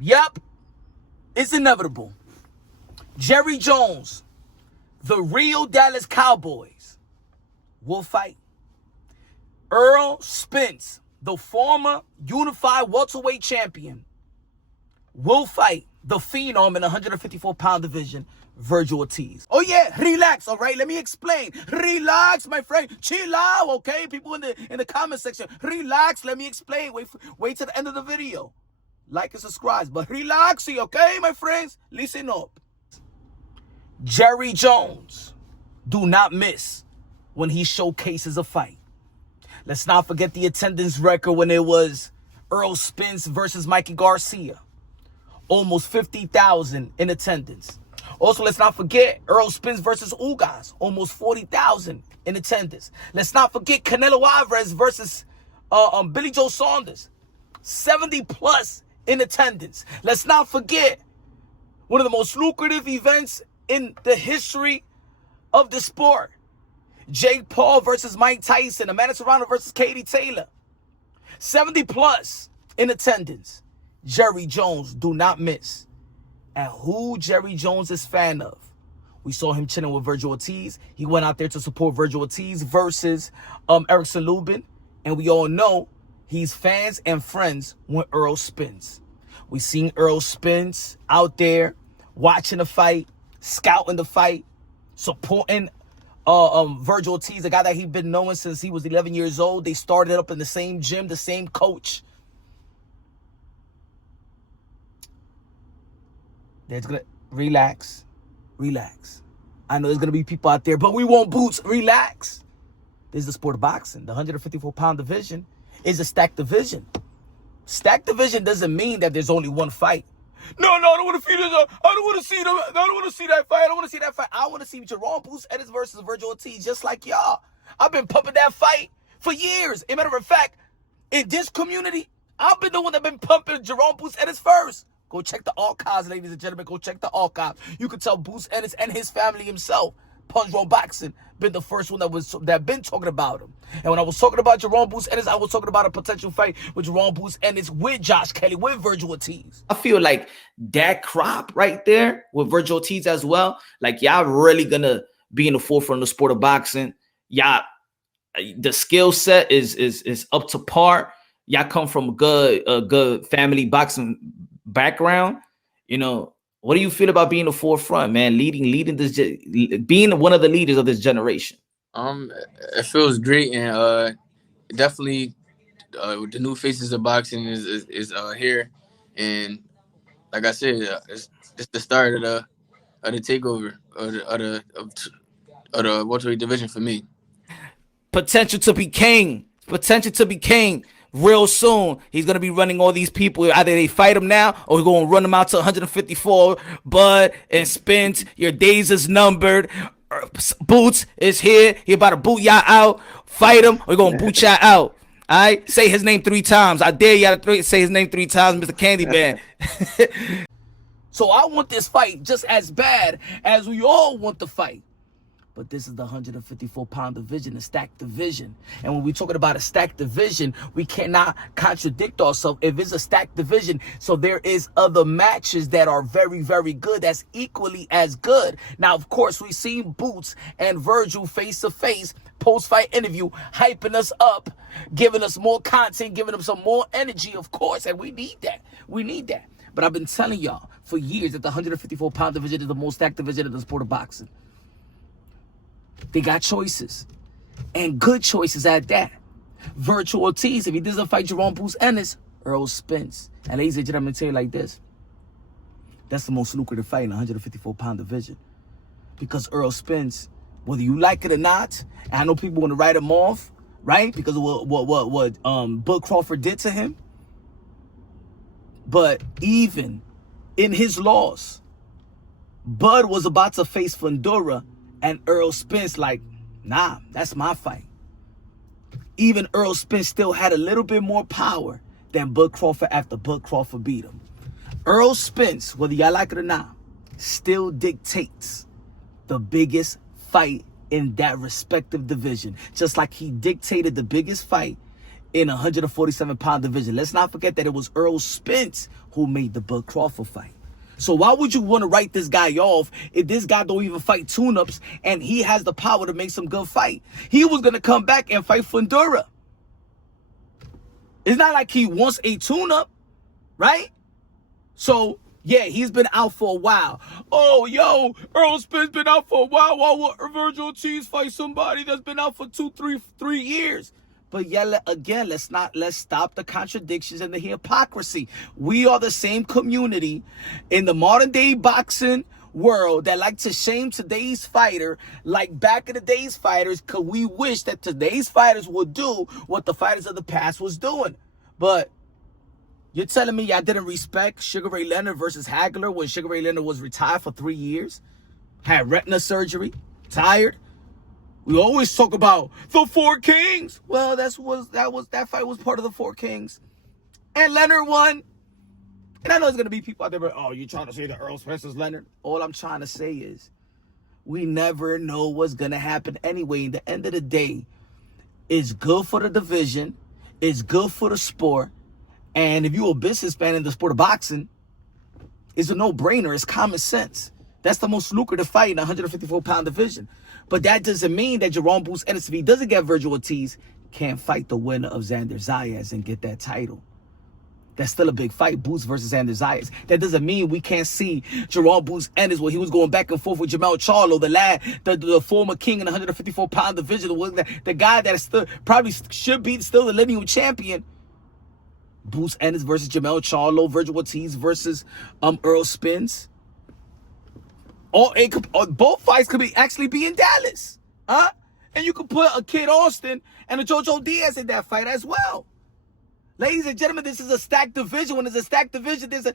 Yep, it's inevitable. Jerry Jones, the real Dallas Cowboys, will fight. Errol Spence, the former unified welterweight champion, will fight the phenom in the 154-pound division, Vergil Ortiz. Oh yeah, relax, all right? Let me explain. Relax, my friend. Chill out, okay? People in the comment section, relax. Let me explain. Wait till the end of the video. Like and subscribe, but relax, okay, my friends? Listen up. Jerry Jones, do not miss when he showcases a fight. Let's not forget the attendance record when it was Errol Spence versus Mikey Garcia. Almost 50,000 in attendance. Also, let's not forget Errol Spence versus Ugas. Almost 40,000 in attendance. Let's not forget Canelo Alvarez versus Billy Joe Saunders. 70 plus in attendance. Let's not forget one of the most lucrative events in the history of the sport. Jake Paul versus Mike Tyson. Amanda Serrano versus Katie Taylor. 70 plus in attendance. Jerry Jones, do not miss. And who Jerry Jones is fan of? We saw him chilling with Vergil Ortiz. He went out there to support Vergil Ortiz versus Erickson Lubin. And we all know he's fans and friends with Errol Spence. We seen Errol Spence out there watching the fight, scouting the fight, supporting Vergil Ortiz, a guy that he's been knowing since he was 11 years old. They started up in the same gym, the same coach. There's gonna relax. I know there's gonna be people out there, but we want Boots. Relax. This is the sport of boxing. The 154-pound division is a stacked division. Stacked division doesn't mean that there's only one fight. No, I don't want to see this. I don't want to see them. I don't want to see that fight. I don't want to see that fight. I want to see Jerome Boots Ennis versus Vergil Ortiz, just like y'all. I've been pumping that fight for years. As a matter of fact, in this community, I've been the one that been pumping Jerome Boots Ennis first. Go check the archives, ladies and gentlemen. Go check the archives. You can tell Boots Ennis and his family himself, Punch Drunk Boxing, been the first one that been talking about him. And when I was talking about Jerome Boots Ennis, I was talking about a potential fight with Jerome Boots Ennis with Josh Kelly, with Vergil Ortiz. I feel like that crop right there with Vergil Ortiz as well, like y'all really gonna be in the forefront of the sport of boxing. Y'all, the skill set is up to par. Y'all come from a good family boxing background. You know, what do you feel about being the forefront, man? Leading this, being one of the leaders of this generation. It feels great, and definitely the new faces of boxing is here, and like I said, it's the start of the takeover of the welterweight division for me. Potential to be king. Real soon, he's going to be running all these people. Either they fight him now or we're going to run him out to 154. Bud and Spence, your days is numbered. Boots is here. He about to boot y'all out. Fight him or we're going to boot y'all out. All right? Say his name 3 times. I dare y'all to say his name 3 times, Mr. Candyman. So I want this fight just as bad as we all want the fight. But this is the 154-pound division, a stacked division. And when we're talking about a stacked division, we cannot contradict ourselves. If it's a stacked division, so there is other matches that are very, very good, that's equally as good. Now, of course, we've seen Boots and Vergil face-to-face, post-fight interview, hyping us up, giving us more content, giving them some more energy, of course, and we need that. We need that. But I've been telling y'all for years that the 154-pound division is the most stacked division in the sport of boxing. They got choices, and good choices at that. Vergil Ortiz, if he doesn't fight Jerome Boots Ennis, Errol Spence. And ladies and gentlemen, I'm going to tell you like this. That's the most lucrative fight in the 154-pound division. Because Errol Spence, whether you like it or not, and I know people want to write him off, right? Because of what Bud Crawford did to him. But even in his loss, Bud was about to face Fundora, and Errol Spence like, nah, that's my fight. Even Errol Spence still had a little bit more power than Bud Crawford after Bud Crawford beat him. Errol Spence, whether y'all like it or not, still dictates the biggest fight in that respective division. Just like he dictated the biggest fight in 147-pound division. Let's not forget that it was Errol Spence who made the Bud Crawford fight. So why would you want to write this guy off if this guy don't even fight tune-ups and he has the power to make some good fight? He was going to come back and fight Fundura. It's not like he wants a tune-up, right? So, yeah, he's been out for a while. Oh, yo, Errol Spence been out for a while. Why would Vergil Ortiz fight somebody that's been out for 3 years? But yeah, again, let's stop the contradictions and the hypocrisy. We are the same community in the modern day boxing world that like to shame today's fighter like back in the day's fighters, because we wish that today's fighters would do what the fighters of the past was doing. But you're telling me y'all didn't respect Sugar Ray Leonard versus Hagler when Sugar Ray Leonard was retired for 3 years, had retina surgery, tired? We always talk about the Four Kings. Well, that fight was part of the Four Kings, and Leonard won. And I know there's gonna be people out there, but oh, you trying to say that Errol Spence is Leonard? All I'm trying to say is, we never know what's gonna happen anyway. At the end of the day, it's good for the division, it's good for the sport, and if you're a businessman in the sport of boxing, it's a no-brainer. It's common sense. That's the most lucrative fight in the 154-pound division. But that doesn't mean that Jerome Boots Ennis, if he doesn't get Vergil Ortiz, can't fight the winner of Xander Zayas and get that title. That's still a big fight, Boots versus Xander Zayas. That doesn't mean we can't see Jerome Boots Ennis where he was going back and forth with Jamel Charlo, the former king in the 154-pound division, the guy that is still probably should be still the lineal champion. Boots Ennis versus Jamel Charlo, Vergil Ortiz versus Errol Spence. Both fights could actually be in Dallas, huh? And you could put a Kid Austin and a JoJo Diaz in that fight as well. Ladies and gentlemen, this is a stacked division. When there's a stacked division, there's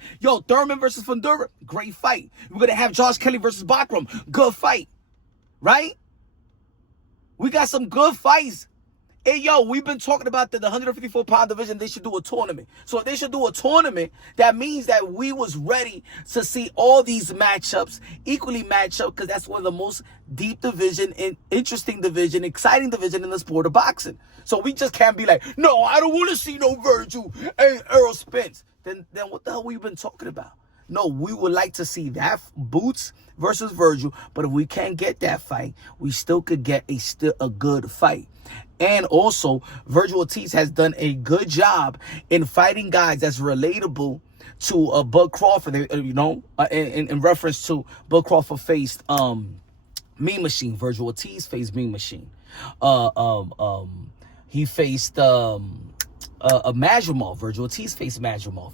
Thurman versus Fundura, great fight. We're gonna have Josh Kelly versus Bakram, good fight, right? We got some good fights. Hey, yo, we've been talking about the 154-pound division. They should do a tournament. So if they should do a tournament, that means that we was ready to see all these matchups equally match up, because that's one of the most deep division and interesting division, exciting division in the sport of boxing. So we just can't be like, no, I don't want to see no Vergil and Errol Spence. Then what the hell we been talking about? No, we would like to see that Boots versus Vergil, but if we can't get that fight, we still could get a good fight. And also, Vergil Ortiz has done a good job in fighting guys that's relatable to Bud Crawford. In reference to Bud Crawford faced Mean Machine. Vergil Ortiz faced Mean Machine. He faced Madrimov. Vergil Ortiz faced Madrimov.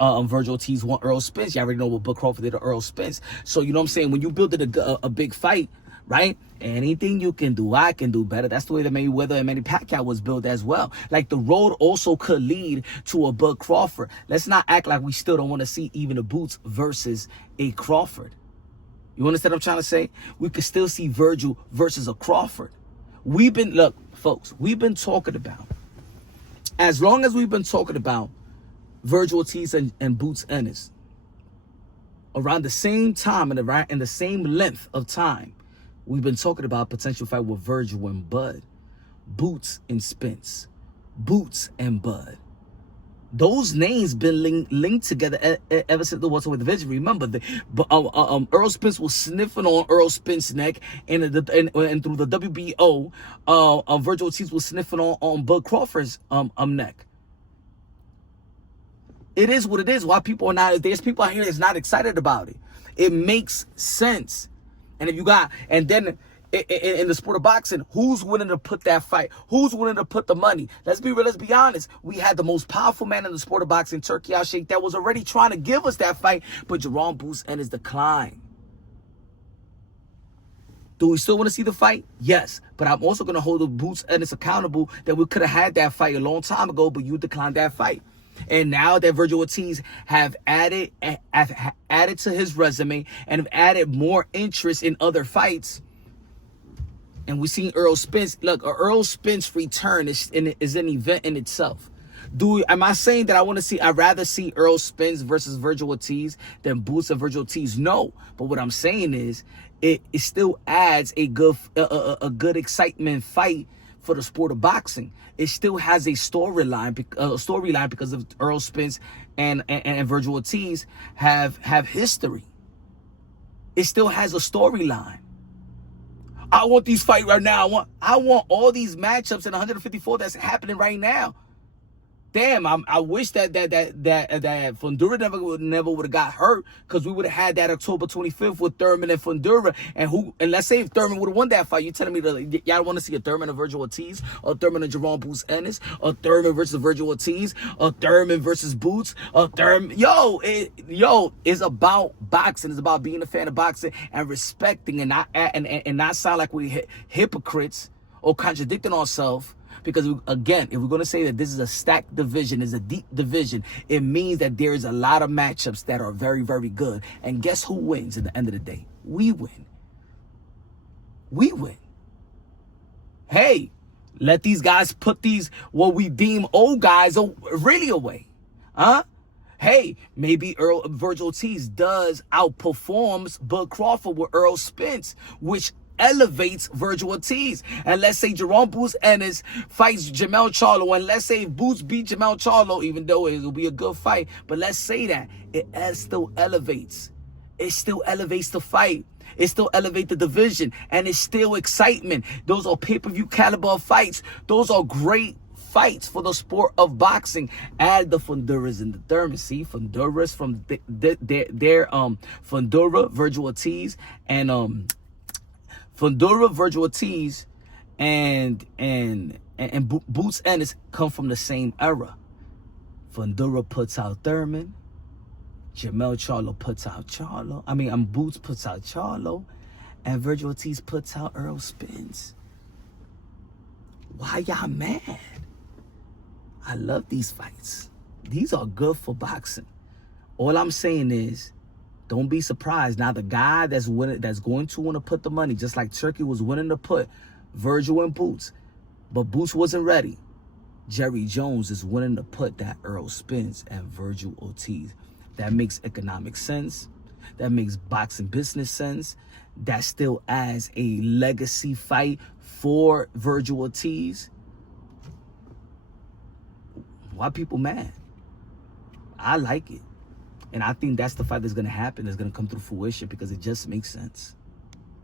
Vergil Ortiz won Errol Spence. You already know what Bud Crawford did to Errol Spence. So, you know what I'm saying? When you build a big fight, right? Anything you can do, I can do better. That's the way that Mayweather and Manny Pacquiao was built as well. Like, the road also could lead to a Bud Crawford. Let's not act like we still don't want to see even a Boots versus a Crawford. You understand what I'm trying to say? We could still see Vergil versus a Crawford. Look, folks, we've been talking about, as long as we've been talking about Vergil Ortiz and Boots Ennis, around the same time and around in the same length of time, we've been talking about potential fight with Vergil and Bud, Boots and Spence, Boots and Bud. Those names been linked together ever since the welterweight division. Remember, Errol Spence was sniffing on Errol Spence's neck, and through the WBO, Vergil Ortiz was sniffing on Bud Crawford's neck. It is what it is. Why people are not? There's people out here that's not excited about it. It makes sense. And if you got, and then in the sport of boxing, who's willing to put that fight? Who's willing to put the money? Let's be real. Let's be honest. We had the most powerful man in the sport of boxing, Turkey Al Sheikh, that was already trying to give us that fight, but Jerome Boots Ennis declined. Do we still want to see the fight? Yes. But I'm also going to hold the Boots Ennis accountable that we could have had that fight a long time ago, but you declined that fight. And now that Vergil Ortiz have added to his resume and have added more interest in other fights, and we've seen Errol Spence. Look, Errol Spence return is an event in itself. Am I saying that I'd rather see Errol Spence versus Vergil Ortiz than Boots and Vergil Ortiz? No. But what I'm saying is it still adds a good excitement fight for the sport of boxing. It still has a storyline because of Errol Spence and Vergil Ortiz have history. It still has a storyline. I want these fights right now. I want all these matchups in 154 that's happening right now. Damn, I wish that Fundura never would have got hurt, because we would have had that October 25th with Thurman and Fundura. And let's say if Thurman would have won that fight, you telling me y'all want to see a Thurman and Vergil Ortiz, or Thurman and Jerome Boots Ennis, or Thurman versus Vergil Ortiz, or Thurman versus Boots, or Thurman. It's about boxing. It's about being a fan of boxing and respecting, and not sound like we hypocrites or contradicting ourselves. Because, again, if we're going to say that this is a stacked division, is a deep division, it means that there is a lot of matchups that are very, very good. And guess who wins at the end of the day? We win. We win. Hey, let these guys put these, what we deem old guys, really away. Huh? Hey, maybe Vergil Ortiz does outperforms Bud Crawford with Errol Spence, which elevates Vergil Ortiz. And let's say Jerome Boots Ennis fights Jamel Charlo, and let's say Boots beat Jamel Charlo, even though it will be a good fight, but let's say that it still elevates. It still elevates the fight. It still elevates the division, and it's still excitement. Those are pay-per-view caliber fights. Those are great fights for the sport of boxing. Add the Funduras and the Thurman. See, Funduras from their Fundura, Vergil Ortiz, and Fundura, Vergil Ortiz, and Boots Ennis come from the same era. Fundura puts out Thurman. Jamel Charlo puts out Charlo. Boots puts out Charlo. And Vergil Ortiz puts out Errol Spence. Why y'all mad? I love these fights. These are good for boxing. All I'm saying is, don't be surprised. Now, the guy that's going to want to put the money, just like Turkey was winning to put Vergil and Boots, but Boots wasn't ready. Jerry Jones is winning to put that Errol Spence and Vergil Ortiz. That makes economic sense. That makes boxing business sense. That still adds a legacy fight for Vergil Ortiz. Why people mad? I like it. And I think that's the fight that's going to happen, that's going to come to fruition, because it just makes sense.